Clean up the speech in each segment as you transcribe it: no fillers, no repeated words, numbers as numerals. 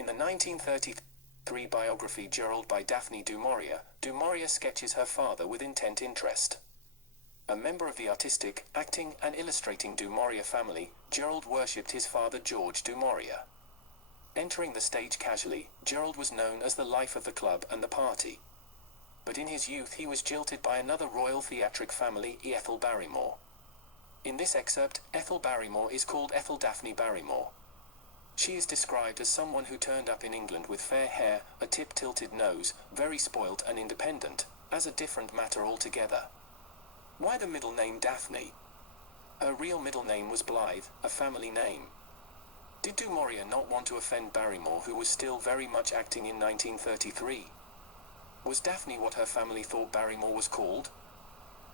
In the 1933 biography Gerald by Daphne du Maurier sketches her father with intense interest. A member of the artistic, acting, and illustrating du Maurier family, Gerald worshipped his father George du Maurier. Entering the stage casually, Gerald was known as the life of the club and the party. But in his youth he was jilted by another royal theatric family, Ethel Barrymore. In this excerpt, Ethel Barrymore is called Ethel Daphne Barrymore. She is described as someone who turned up in England with fair hair, a tip-tilted nose, very spoilt and independent, as a different matter altogether. Why the middle name Daphne? Her real middle name was Blythe, a family name. Did du Maurier not want to offend Barrymore, who was still very much acting in 1933? Was Daphne what her family thought Barrymore was called?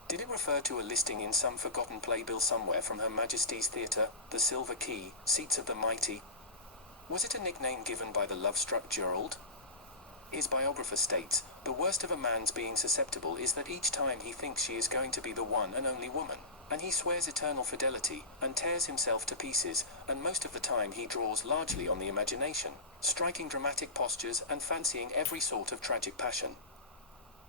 Did it refer to a listing in some forgotten playbill somewhere from Her Majesty's Theatre, the Silver Key, Seats of the Mighty? Was it a nickname given by the love-struck Gerald? His biographer states, "The worst of a man's being susceptible is that each time he thinks she is going to be the one and only woman, and he swears eternal fidelity, and tears himself to pieces, and most of the time he draws largely on the imagination, striking dramatic postures and fancying every sort of tragic passion."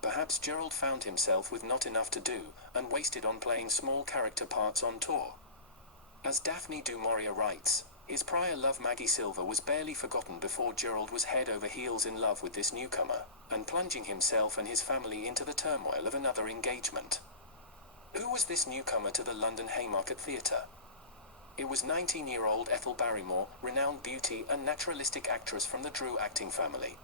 Perhaps Gerald found himself with not enough to do, and wasted on playing small character parts on tour. As Daphne du Maurier writes, his prior love Maggie Silver was barely forgotten before Gerald was head over heels in love with this newcomer, and plunging himself and his family into the turmoil of another engagement. Who was this newcomer to the London Haymarket Theatre? It was 19-year-old Ethel Barrymore, renowned beauty and naturalistic actress from the Drew acting family.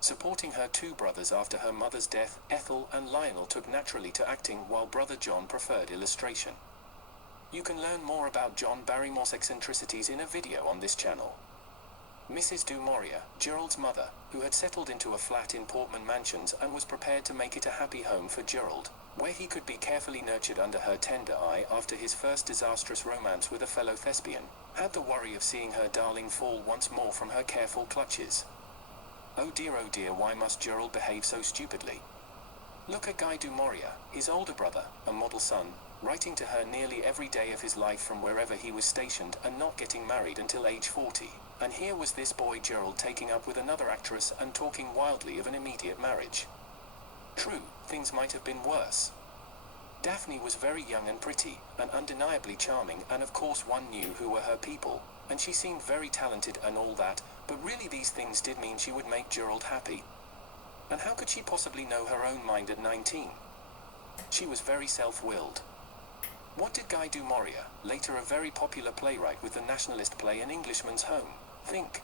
Supporting her two brothers after her mother's death, Ethel and Lionel took naturally to acting while brother John preferred illustration. You can learn more about John Barrymore's eccentricities in a video on this channel. Mrs. du Maurier, Gerald's mother, who had settled into a flat in Portman Mansions and was prepared to make it a happy home for Gerald, where he could be carefully nurtured under her tender eye after his first disastrous romance with a fellow thespian, had the worry of seeing her darling fall once more from her careful clutches. Oh dear, why must Gerald behave so stupidly? Look at Guy du Maurier, his older brother, a model son, writing to her nearly every day of his life from wherever he was stationed and not getting married until age 40. And here was this boy Gerald taking up with another actress and talking wildly of an immediate marriage. True, things might have been worse. Daphne was very young and pretty, and undeniably charming, and of course one knew who were her people, and she seemed very talented and all that, but really these things did mean she would make Gerald happy. And how could she possibly know her own mind at 19? She was very self-willed. What did Guy du Maurier, later a very popular playwright with the nationalist play An Englishman's Home, think?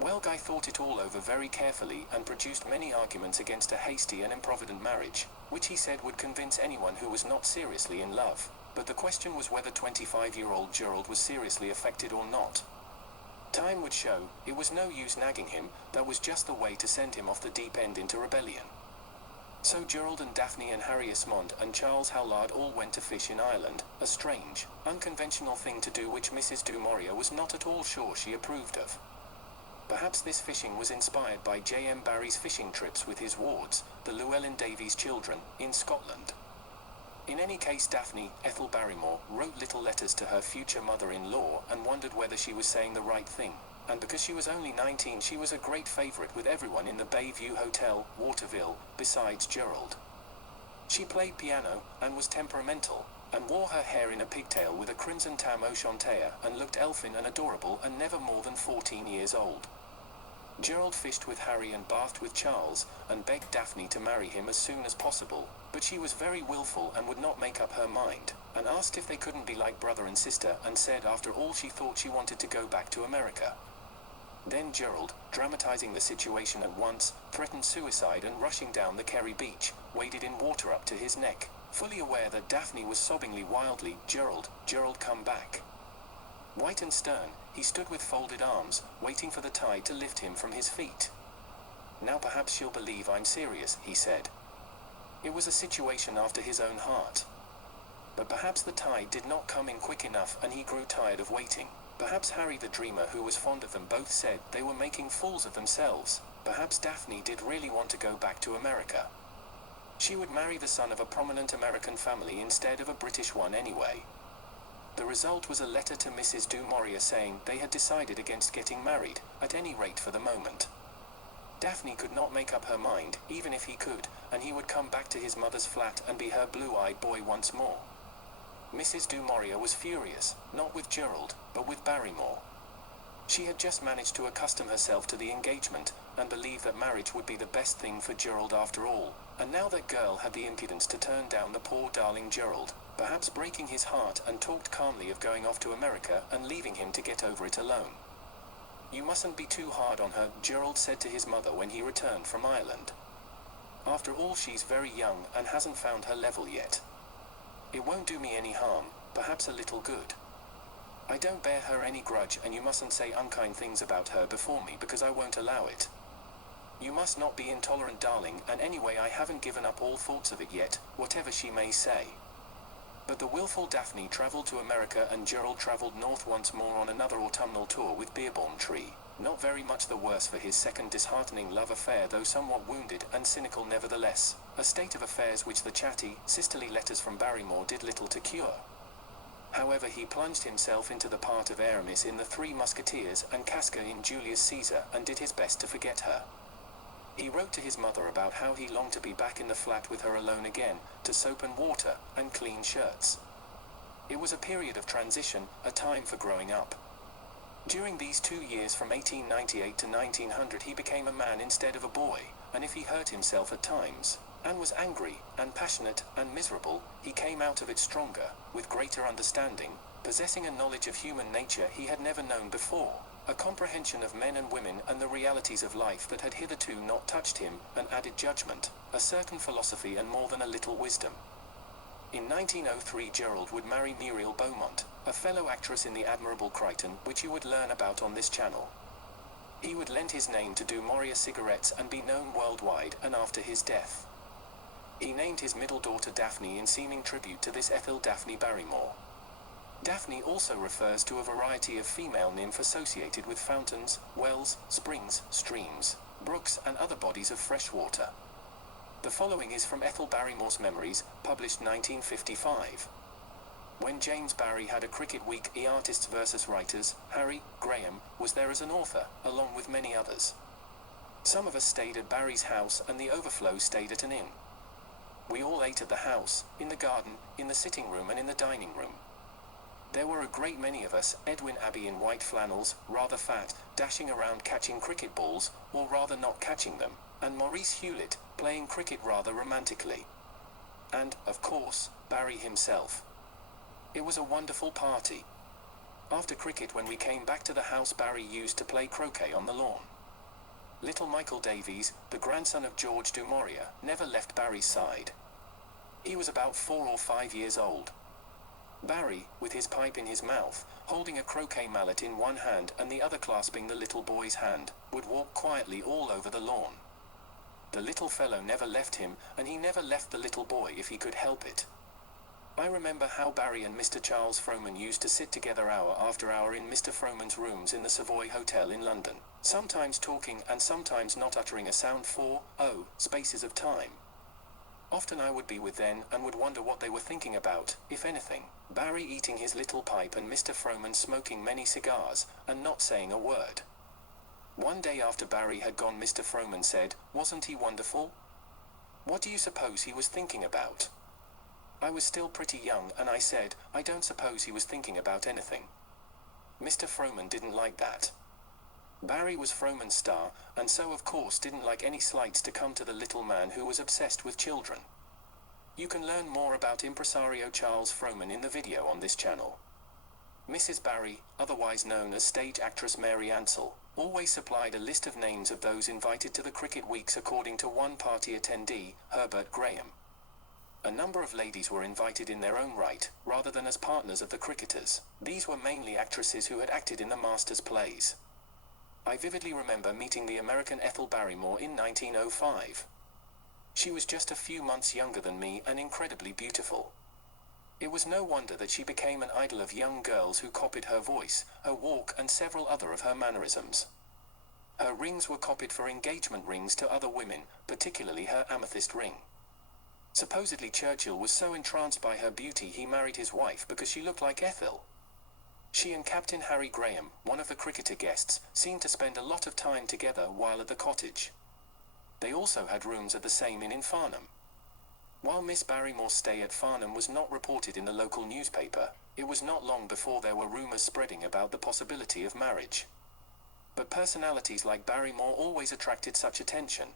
Well, Guy thought it all over very carefully and produced many arguments against a hasty and improvident marriage, which he said would convince anyone who was not seriously in love. But the question was whether 25-year-old Gerald was seriously affected or not. Time would show. It was no use nagging him, that was just the way to send him off the deep end into rebellion. So Gerald and Daphne and Harry Esmond and Charles Howlard all went to fish in Ireland, a strange, unconventional thing to do which Mrs. du Maurier was not at all sure she approved of. Perhaps this fishing was inspired by J.M. Barrie's fishing trips with his wards, the Llewellyn Davies children, in Scotland. In any case, Daphne, Ethel Barrymore, wrote little letters to her future mother-in-law and wondered whether she was saying the right thing. And because she was only 19, she was a great favorite with everyone in the Bayview Hotel, Waterville, besides Gerald. She played piano, and was temperamental, and wore her hair in a pigtail with a crimson tam o' shanter, and looked elfin and adorable and never more than 14 years old. Gerald fished with Harry and bathed with Charles, and begged Daphne to marry him as soon as possible, but she was very willful and would not make up her mind, and asked if they couldn't be like brother and sister, and said after all she thought she wanted to go back to America. Then Gerald, dramatizing the situation at once, threatened suicide and rushing down the Kerry beach, waded in water up to his neck, fully aware that Daphne was sobbingly wildly, "Gerald, Gerald, come back." White and stern, he stood with folded arms, waiting for the tide to lift him from his feet. "Now perhaps she'll believe I'm serious," he said. It was a situation after his own heart. But perhaps the tide did not come in quick enough and he grew tired of waiting. Perhaps Harry the dreamer, who was fond of them both, said they were making fools of themselves. Perhaps Daphne did really want to go back to America. She would marry the son of a prominent American family instead of a British one anyway. The result was a letter to Mrs. du Maurier saying they had decided against getting married, at any rate for the moment. Daphne could not make up her mind, even if he could, and he would come back to his mother's flat and be her blue-eyed boy once more. Mrs. du Maurier was furious, not with Gerald, but with Barrymore. She had just managed to accustom herself to the engagement, and believed that marriage would be the best thing for Gerald after all, and now that girl had the impudence to turn down the poor darling Gerald, perhaps breaking his heart, and talked calmly of going off to America and leaving him to get over it alone. "You mustn't be too hard on her," Gerald said to his mother when he returned from Ireland. "After all, she's very young and hasn't found her level yet. It won't do me any harm, perhaps a little good. I don't bear her any grudge, and you mustn't say unkind things about her before me because I won't allow it. You must not be intolerant, darling, and anyway I haven't given up all thoughts of it yet, whatever she may say." But the willful Daphne travelled to America, and Gerald travelled north once more on another autumnal tour with Beerbohm Tree, not very much the worse for his second disheartening love affair, though somewhat wounded and cynical nevertheless, a state of affairs which the chatty, sisterly letters from Barrymore did little to cure. However, he plunged himself into the part of Aramis in The Three Musketeers and Casca in Julius Caesar, and did his best to forget her. He wrote to his mother about how he longed to be back in the flat with her alone again, to soap and water, and clean shirts. It was a period of transition, a time for growing up. During these 2 years from 1898 to 1900 he became a man instead of a boy, and if he hurt himself at times, and was angry, and passionate, and miserable, he came out of it stronger, with greater understanding, possessing a knowledge of human nature he had never known before, a comprehension of men and women and the realities of life that had hitherto not touched him, an added judgment, a certain philosophy, and more than a little wisdom. In 1903 Gerald would marry Muriel Beaumont, a fellow actress in the admirable Crichton, which you would learn about on this channel. He would lend his name to Du Maurier cigarettes and be known worldwide, and after his death, he named his middle daughter Daphne in seeming tribute to this Ethel Daphne Barrymore. Daphne also refers to a variety of female nymph associated with fountains, wells, springs, streams, brooks, and other bodies of fresh water. The following is from Ethel Barrymore's Memories, published 1955. When James Barrie had a cricket week, the Artists versus Writers, Harry Graham was there as an author, along with many others. Some of us stayed at Barrie's house, and the overflow stayed at an inn. We all ate at the house, in the garden, in the sitting room, and in the dining room. There were a great many of us, Edwin Abbey in white flannels, rather fat, dashing around catching cricket balls, or rather not catching them, and Maurice Hewlett, playing cricket rather romantically. And, of course, Barrie himself. It was a wonderful party. After cricket, when we came back to the house, Barrie used to play croquet on the lawn. Little Michael Davies, the grandson of George du Maurier, never left Barrie's side. He was about 4 or 5 years old. Barrie, with his pipe in his mouth, holding a croquet mallet in one hand and the other clasping the little boy's hand, would walk quietly all over the lawn. The little fellow never left him, and he never left the little boy if he could help it. I remember how Barrie and Mr. Charles Frohman used to sit together hour after hour in Mr. Frohman's rooms in the Savoy Hotel in London, sometimes talking and sometimes not uttering a sound for, spaces of time. Often I would be with them and would wonder what they were thinking about, if anything, Barrie eating his little pipe and Mr. Frohman smoking many cigars, and not saying a word. One day after Barrie had gone, Mr. Frohman said, "Wasn't he wonderful?" What do you suppose he was thinking about? I was still pretty young, and I said, I don't suppose he was thinking about anything. Mr. Frohman didn't like that. Barrie was Frohman's star, and so of course didn't like any slights to come to the little man who was obsessed with children. You can learn more about impresario Charles Frohman in the video on this channel. Mrs. Barrie, otherwise known as stage actress Mary Ansell, always supplied a list of names of those invited to the cricket weeks according to one party attendee, Herbert Graham. A number of ladies were invited in their own right, rather than as partners of the cricketers. These were mainly actresses who had acted in the Masters plays. I vividly remember meeting the American Ethel Barrymore in 1905. She was just a few months younger than me and incredibly beautiful. It was no wonder that she became an idol of young girls who copied her voice, her walk, and several other of her mannerisms. Her rings were copied for engagement rings to other women, particularly her amethyst ring. Supposedly Churchill was so entranced by her beauty he married his wife because she looked like Ethel. She and Captain Harry Graham, one of the cricketer guests, seemed to spend a lot of time together while at the cottage. They also had rooms at the same inn in Farnham. While Miss Barrymore's stay at Farnham was not reported in the local newspaper, it was not long before there were rumours spreading about the possibility of marriage. But personalities like Barrymore always attracted such attention.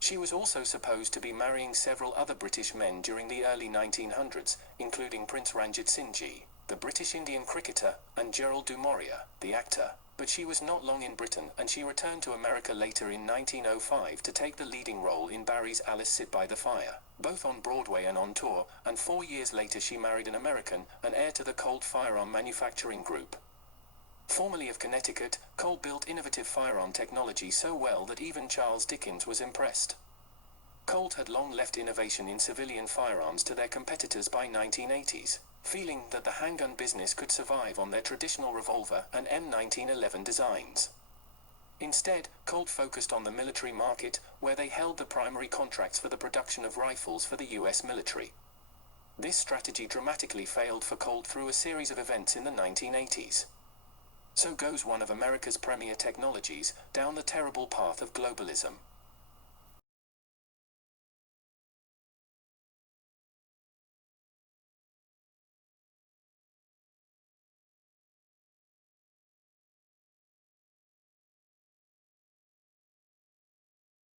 She was also supposed to be marrying several other British men during the early 1900s, including Prince Ranjit Singh Ji, the British Indian cricketer, and Gerald du Maurier, the actor. But she was not long in Britain, and she returned to America later in 1905 to take the leading role in Barrie's Alice Sit by the Fire, both on Broadway and on tour, and 4 years later she married an American, an heir to the Colt firearm manufacturing group. Formerly of Connecticut, Colt built innovative firearm technology so well that even Charles Dickens was impressed. Colt had long left innovation in civilian firearms to their competitors by 1980s, feeling that the handgun business could survive on their traditional revolver and M1911 designs. Instead, Colt focused on the military market, where they held the primary contracts for the production of rifles for the US military. This strategy dramatically failed for Colt through a series of events in the 1980s. So goes one of America's premier technologies down the terrible path of globalism.